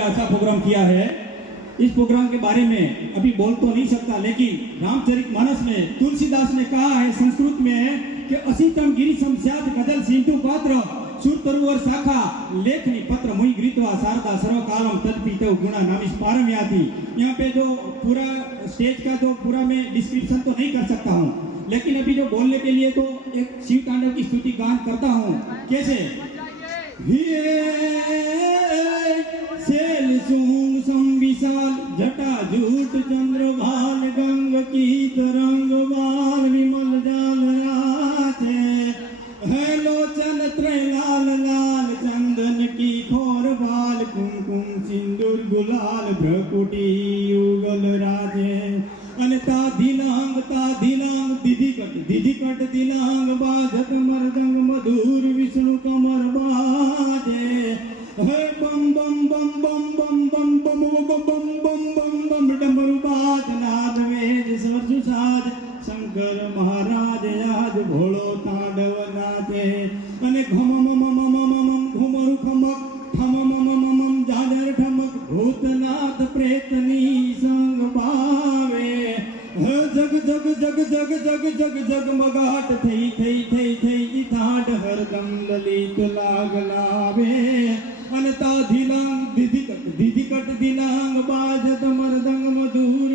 अच्छा प्रोग्राम किया है। इस प्रोग्राम के बारे में अभी बोल तो नहीं सकता, लेकिन रामचरितमानस में तुलसीदास ने कहा है, संस्कृत में है कि असीतम गिरीशम स्यात् गदल सिंधु पात्र सुर तरुवर शाखा लेखनी पत्र मुई गृहीत्वा शारदा सर्वकालम तत्पीतौ गुणा नामिस पारम याति। यहाँ पे जो पूरा स्टेज का जो पूरा मैं डिस्क्रिप्शन तो नहीं कर सकता हूँ, लेकिन अभी जो बोलने के लिए तो एक शिव तांडव की स्तुति गान करता हूँ। कैसे? सेल सूंग संविशाल जटा जूट चंद्रभाल गंग की तरंग बाल विमल जाल राचे है लोचन त्रय लाल लाल चंदन की खोर बाल कुमकुम सिंदूर गुलाल भ्रकुटी युगल राजे अनता दिलांग दिधिकट दिलांग बाजत मरदंग मधुर विष्णु कमर बाजे है बम बम बम बम बम बम बम बम बम बम बम बम डमरू बाज नाद वेद सरजु साज शंकर महाराज आज भोलो तांडव नाचे अने घम मम मम मम घुमरु खमक ठम मम मम जाजर ठमक भूतनाथ प्रेतनी संग भावे जग जग जग जग जग जग जग मगाट थई थई थई थई ठाड हरदम ललित लाग लावे अनता धिलांग दिधिकट दिलांग बाजत मरदंग मधुर